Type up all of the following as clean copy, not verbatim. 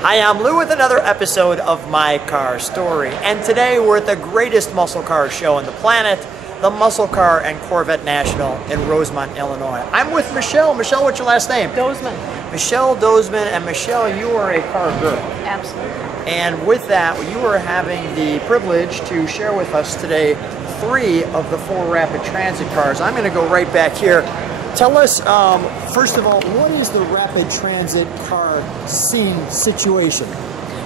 Hi, I'm Lou with another episode of My Car Story, and today we're at the greatest muscle car show on the planet, the Muscle Car and Corvette National in Rosemont, Illinois. I'm with Michele. Michele, what's your last name? Dozeman. Michele Dozeman, and Michele, you are a car girl. Absolutely. And with that, you are having the privilege to share with us today 3 of the 4 rapid transit cars. I'm going to go right back here. Tell us, first of all, what is the rapid transit car scene situation?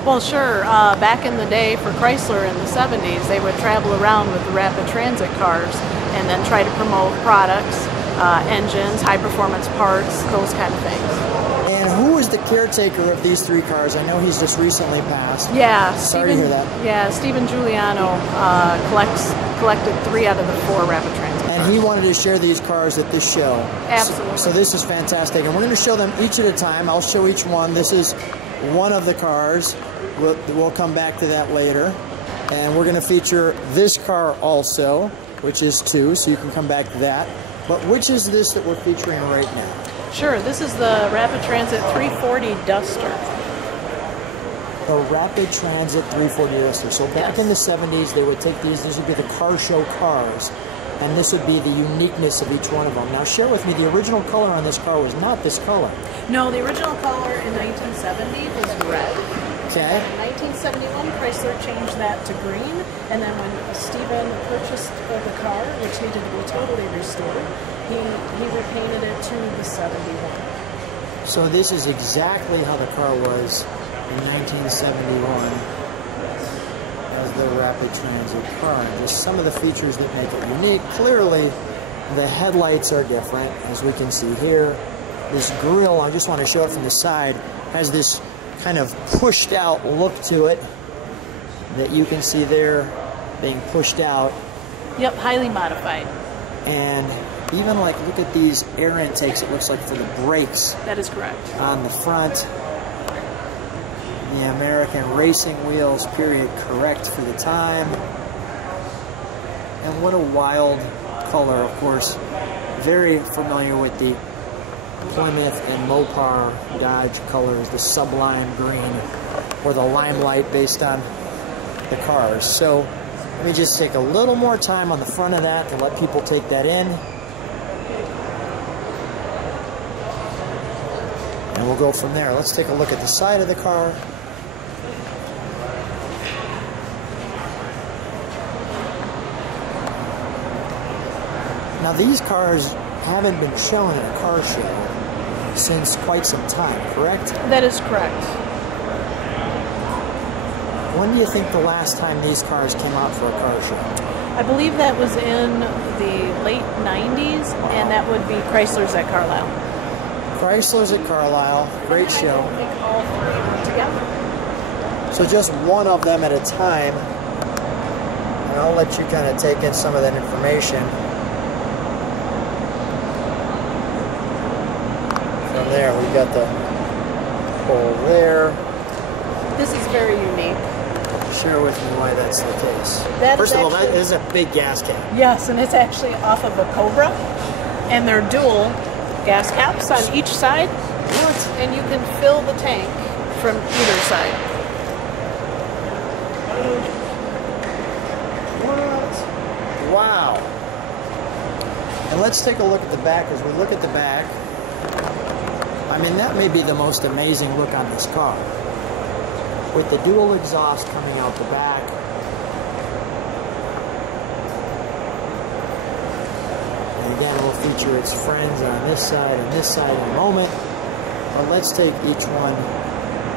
Well, sure. Back in the day for Chrysler in the 70s, they would travel around with the rapid transit cars and then try to promote products, engines, high-performance parts, those kind of things. And who is the caretaker of these 3 cars? I know he's just recently passed. Yeah, Sorry to hear that. Yeah, Steven Juliano collected 3 out of the 4 rapid transit. And he wanted to share these cars at this show. Absolutely. So this is fantastic. And we're going to show them each at a time. I'll show each one. This is one of the cars. We'll come back to that later. And we're going to feature this car also, which is 2, so you can come back to that. But which is this that we're featuring right now? Sure, this is the Rapid Transit 340 Duster. The Rapid Transit 340 Duster. So back in the 70s, they would take these would be the car show cars. And this would be the uniqueness of each one of them. Now share with me, the original color on this car was not this color. No, the original color in 1970 was red. Okay. In 1971, Chrysler changed that to green, and then when Steven purchased the car, which needed to be totally restored, he repainted it to the 71. So this is exactly how the car was in 1971. As the Rapid Transit car. Just some of the features that make it unique. Clearly, the headlights are different, as we can see here. This grille, I just want to show it from the side, has this kind of pushed out look to it that you can see there being pushed out. Yep, highly modified. And even like, look at these air intakes, it looks like for the brakes. That is correct. On the front. The American racing wheels, period, correct for the time. And what a wild color, of course. Very familiar with the Plymouth and Mopar Dodge colors, the sublime green, or the limelight based on the cars. So let me just take a little more time on the front of that to let people take that in. And we'll go from there. Let's take a look at the side of the car. Now these cars haven't been shown in a car show since quite some time, correct? That is correct. When do you think the last time these cars came out for a car show? I believe that was in the late 90s, and that would be Chrysler's at Carlisle. Chrysler's at Carlisle, great show. I think all 3 were together. So just one of them at a time, and I'll let you kind of take in some of that information. From there, we've got the hole there. This is very unique. Share with me why that's the case. First of all, that is a big gas cap. Yes, and it's actually off of a Cobra, and they're dual gas caps on each side. What? And you can fill the tank from either side. What? Wow. And let's take a look at the back. As we look at the back, I mean, that may be the most amazing look on this car. With the dual exhaust coming out the back. And again, we'll feature its friends on this side and this side in a moment. But let's take each one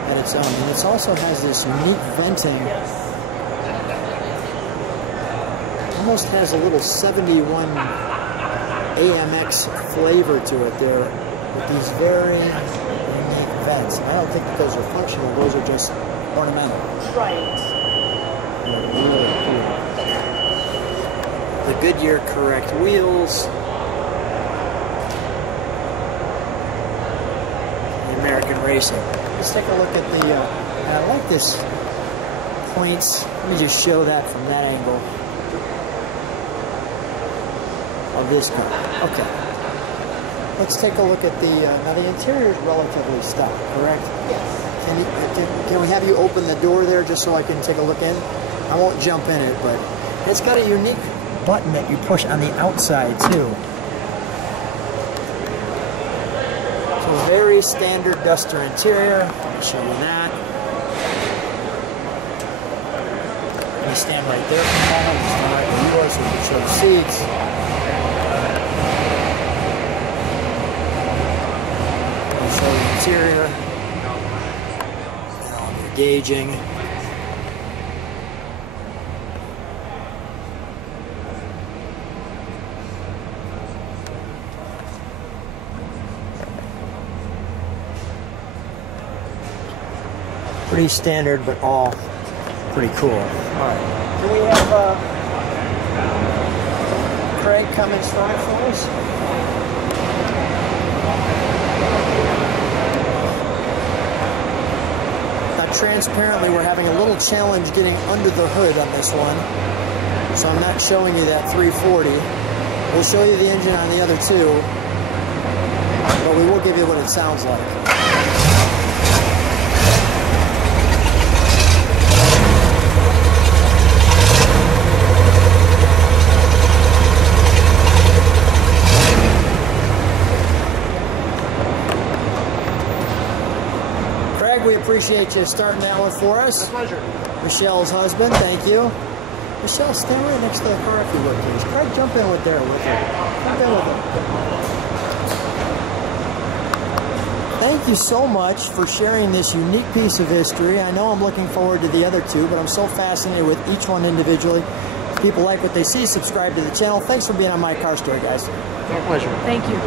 at its own. And it also has this unique venting. Yes. Almost has a little 71 AMX flavor to it there. With these very unique vents. I don't think that those are functional, those are just ornamental. Right. They're really cool. The Goodyear correct wheels. The American racing. Let's take a look at the, and I like this points. Let me just show that from that angle of this car. Okay. Let's take a look at the, now the interior is relatively stock, correct? Yes. Can we have you open the door there just so I can take a look in? I won't jump in it, but it's got a unique button that you push on the outside too. So very standard Duster interior. Let me show you that. Let me stand right there for a moment. Stand right where you are so we can show the seats. I'll show the interior. And all your gauging. Pretty standard, but all pretty cool. All right. Can we have Craig come inside for us? Now, transparently, we're having a little challenge getting under the hood on this one, so I'm not showing you that 340. We'll show you the engine on the other two, but we will give you what it sounds like. We appreciate you starting that one for us. My pleasure. Michelle's husband, thank you. Michelle, stand right next to the car if you would, please. Craig, jump in with her. Jump in with her. Thank you so much for sharing this unique piece of history. I know I'm looking forward to the other two, but I'm so fascinated with each one individually. If people like what they see, subscribe to the channel. Thanks for being on My Car Story, guys. My pleasure. Thank you.